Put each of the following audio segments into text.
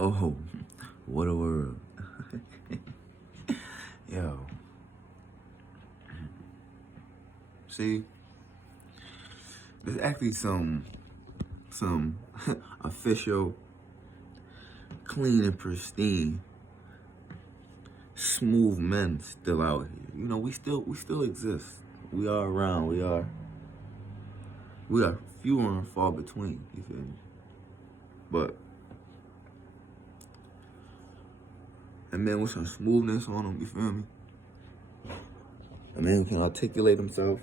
Oh, what a world. Yo. See, there's actually some official, clean and pristine, smooth men still out here. You know, we still exist. We are around. We are fewer and far between, you feel me? But a man with some smoothness on him, you feel me? A man who can articulate himself,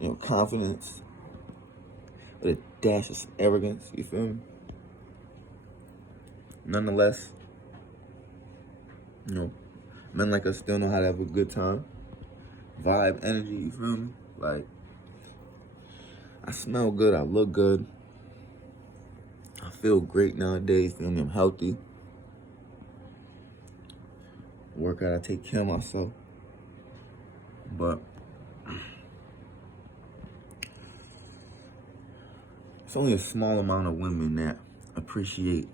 you know, confidence, with a dash of some arrogance, you feel me? Nonetheless, you know, men like us still know how to have a good time. Vibe, energy, you feel me? Like, I smell good, I look good. I feel great nowadays, feel me? I'm healthy. Work out, I take care of myself. But it's only a small amount of women that appreciate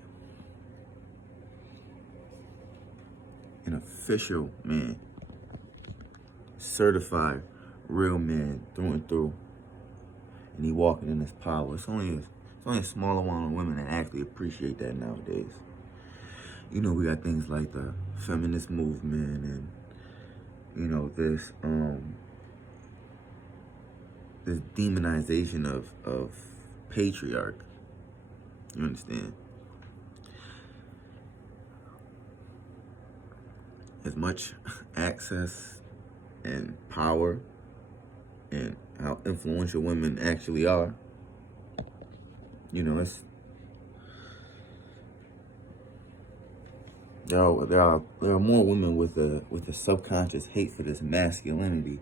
an official man, certified real man through and through, and he walking in his power. It's only a small amount of women that actually appreciate that nowadays. You know, we got things like the feminist movement and, you know, this demonization of patriarch. You understand? As much access and power and how influential women actually are, you know, there are more women with a subconscious hate for this masculinity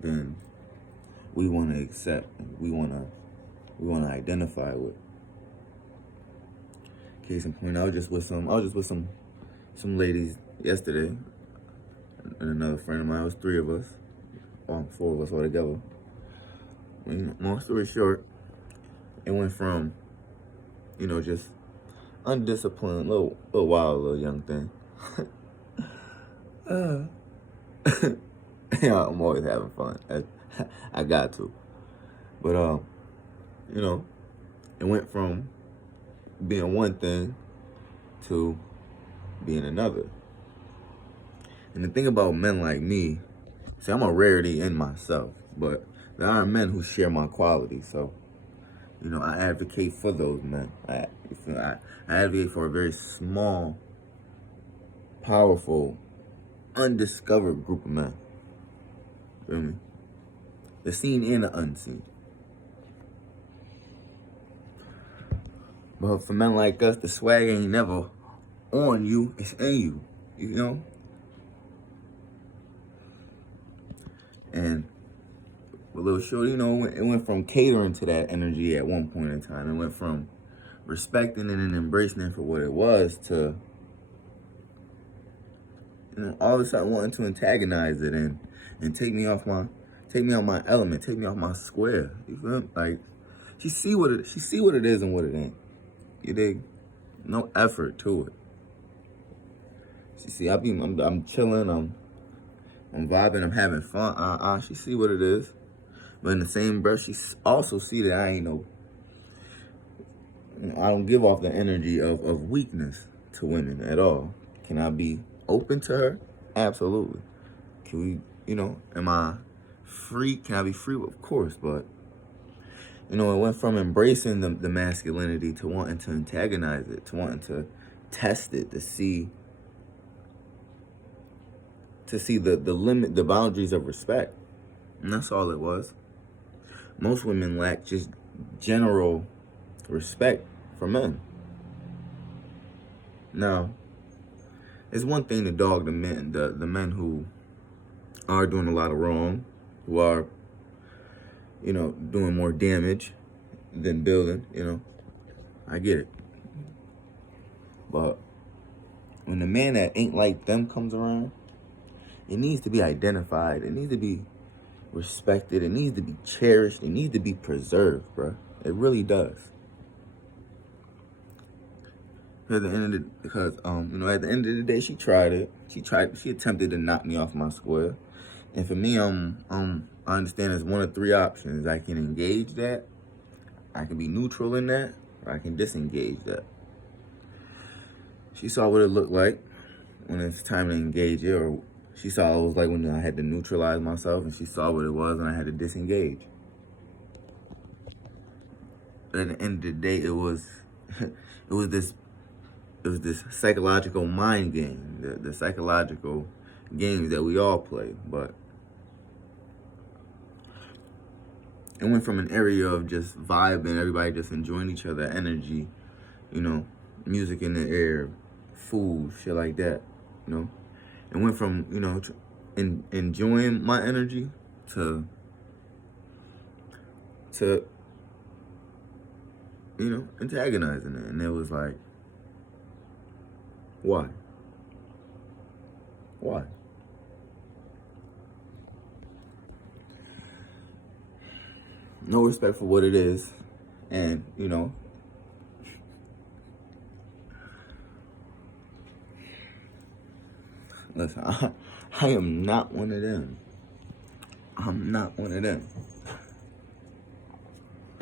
than we want to accept and we want to identify with. Case in point, I was just with some ladies yesterday, and another friend of mine. It was three of us, or four of us all together. Long story short, it went from, you know, just undisciplined, little wild, little young thing. Yeah, I'm always having fun. I got to. But you know, it went from being one thing to being another. And the thing about men like me, see, I'm a rarity in myself, but there are men who share my qualities. So, you know, I advocate for those men. I advocate for a very small, powerful, undiscovered group of men. Feel me? The seen and the unseen. But for men like us, the swag ain't never on you, it's in you. You know? And with Lil Shorty, you know, it went from catering to that energy at one point in time. It went from respecting it and embracing it for what it was to, you know, all of a sudden wanting to antagonize it and take me off my element, take me off my square. You feel me? Like, she see what it is and what it ain't. You dig? No effort to it. She see, I'm chilling, I'm vibing, I'm having fun. She see what it is. But in the same breath, she also see that I don't give off the energy of weakness to women at all. Can I be open to her? Absolutely. Can we, you know, am I free? Can I be free? Of course, but, you know, it went from embracing the masculinity to wanting to antagonize it, to wanting to test it, to see the limit, the boundaries of respect. And that's all it was. Most women lack just general respect for men. Now, it's one thing to dog the men who are doing a lot of wrong, who are, you know, doing more damage than building, you know. I get it. But when the man that ain't like them comes around, it needs to be identified. It needs to be respected. It needs to be cherished. It needs to be preserved, bro. It really does. At the end of the, because at the end of the day, she tried it. She attempted to knock me off my square. And for me, I understand there's one of three options. I can engage that, I can be neutral in that, or I can disengage that. She saw what it looked like when it's time to engage it, or she saw what it was like when I had to neutralize myself, and she saw what it was when I had to disengage. But at the end of the day, it was this psychological mind game, the psychological games that we all play. But it went from an area of just vibing, everybody just enjoying each other, energy, music in the air, food, shit like that, It went from, enjoying my energy to antagonizing it. And it was like, why? Why? No respect for what it is. And, listen, I am not one of them. I'm not one of them.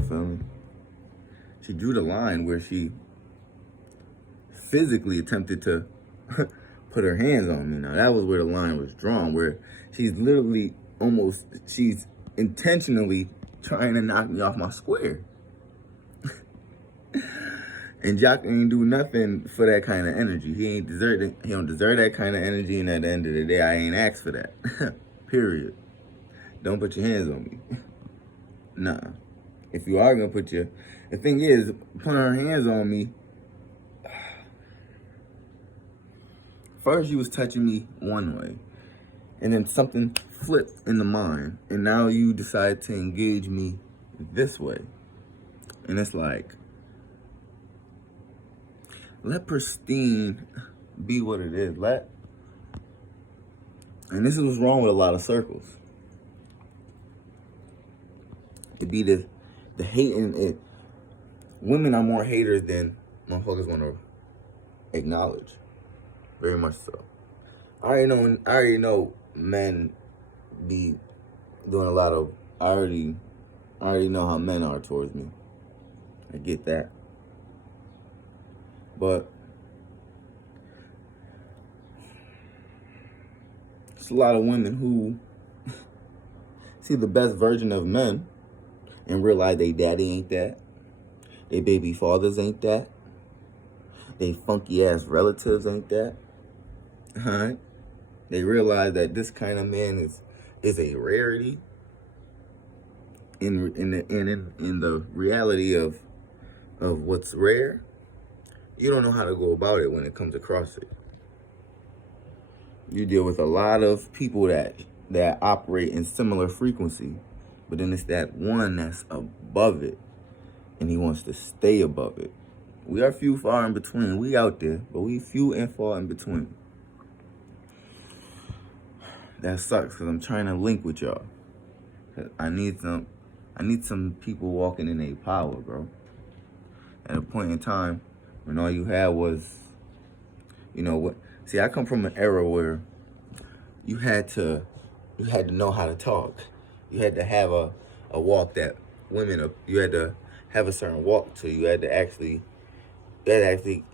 Feel me? She drew the line where she physically attempted to put her hands on me. Now, that was where the line was drawn, where she's intentionally trying to knock me off my square. And Jock ain't do nothing for that kind of energy. He don't deserve that kind of energy, and at the end of the day, I ain't asked for that. Period. Don't put your hands on me. Nah. If you are gonna the thing is, putting her hands on me, first you was touching me one way, and then something flipped in the mind, and now you decide to engage me this way. And it's like, let pristine be what it is. And this is what's wrong with a lot of circles. It be the hating it. Women are more haters than motherfuckers want to acknowledge. Very much so. I already know men be doing a lot of. I already know how men are towards me. I get that. But there's a lot of women who see the best version of men and realize they daddy ain't that. They baby fathers ain't that. They funky ass relatives ain't that. Alright? They realize that this kind of man is a rarity in the reality of what's rare. You don't know how to go about it when it comes across it. You deal with a lot of people that operate in similar frequency, but then it's that one that's above it, and he wants to stay above it. We are few, far in between. We out there, but we few and far in between. That sucks, because I'm trying to link with y'all. I need some people walking in their power, bro. At a point in time when all you had was, what? See, I come from an era where you had to know how to talk. You had to have a walk that you had to have a certain walk to. You had to actually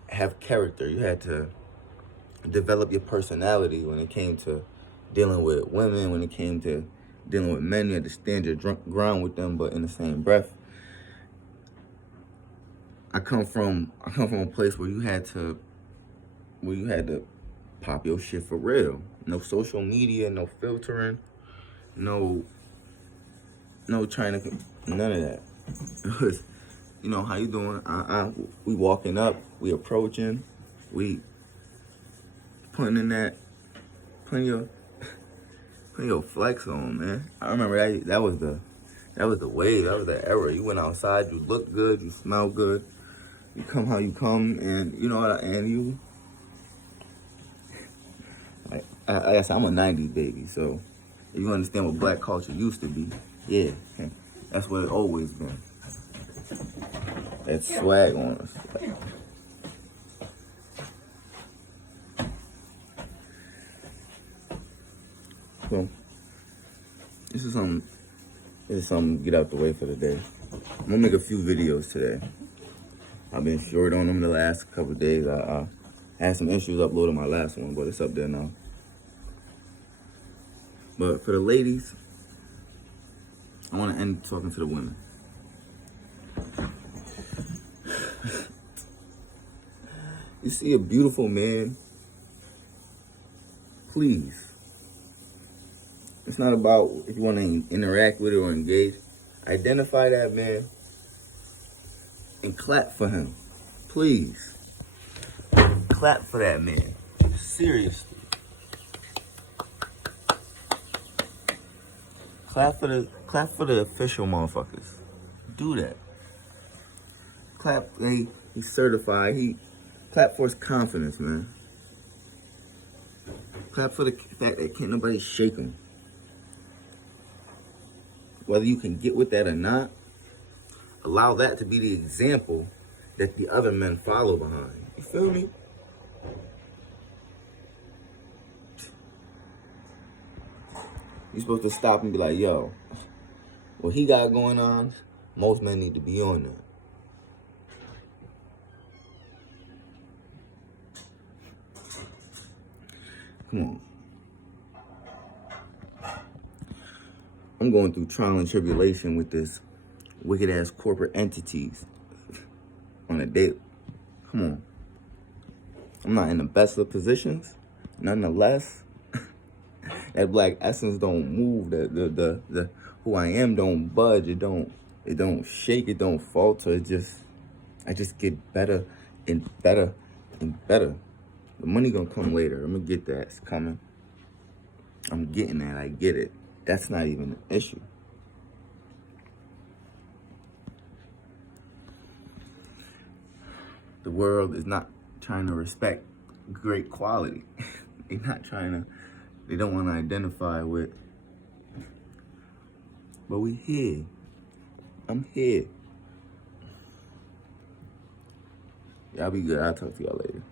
have character. You had to develop your personality when it came to dealing with women, when it came to dealing with men. You had to stand your ground with them, but in the same breath, I come from a place where you had to pop your shit for real. No social media, no filtering, no trying to, none of that. It was, how you doing? We walking up, we approaching, we putting your flex on, man. I remember that was the wave, that was the era. You went outside, you looked good, you smelled good. You come how you come, and and I guess I'm a 90s baby, so if you understand what black culture used to be, yeah, that's what it always been. That swag on us. just something to get out the way for the day. I'm gonna make a few videos today. I've been short on them the last couple of days. I had some issues uploading my last one, but it's up there now. But for the ladies, I want to end talking to the women. You see a beautiful man, please. It's not about if you want to interact with it or engage. Identify that man and clap for him. Please. Clap for that man. Seriously. Clap for the official motherfuckers. Do that. Clap, he's certified. Clap for his confidence, man. Clap for the fact that can't nobody shake him. Whether you can get with that or not, allow that to be the example that the other men follow behind. You feel me? You're supposed to stop and be like, yo, what he got going on, most men need to be on that. Come on. I'm going through trial and tribulation with this wicked ass corporate entities on a date. Come on. I'm not in the best of positions. Nonetheless, that black essence don't move. The who I am don't budge. It don't shake. It don't falter. I just get better and better and better. The money gonna come later. I'm gonna get that. It's coming. I'm getting that. I get it. That's not even an issue. The world is not trying to respect great quality. They don't want to identify with. But we here. I'm here. Y'all be good. I'll talk to y'all later.